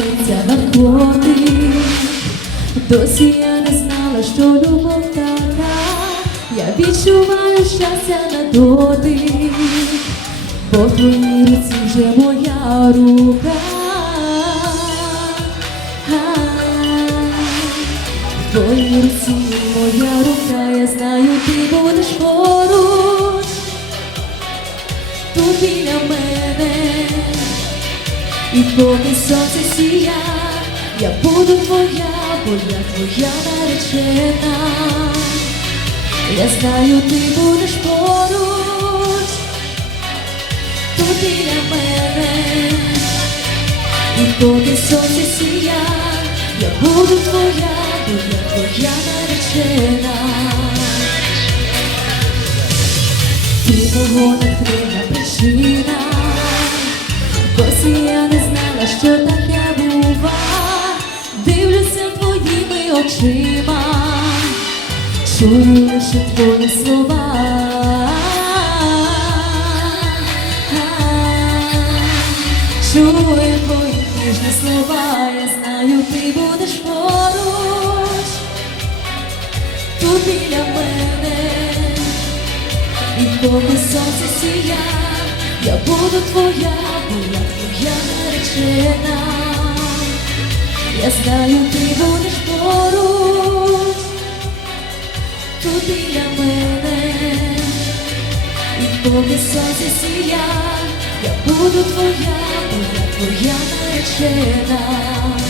серця наркотик. Досі я не знала, що любов така. Я відчуваю щастя на дотик, бо в твоїй руці вже моя рука. В твоїй руці моя І поки сонце сія, я буду твоя, бо я твоя наречена. Я знаю, ти будеш поруч, тут біля мене. І поки сонце сія, я буду твоя, бо я твоя наречена. Ти мого натхнення що таке бува. Дивлюся твоїми очима, чую лише твої слова. Чую твої ніжні слова, я знаю, ти будеш поруч, тут біля мене. І поки сонце сія, я буду твоя, бо я. Я знаю, ти будеш поруч, тут біля мене. І поки сонце сія, я буду твоя, бо я твоя наречена.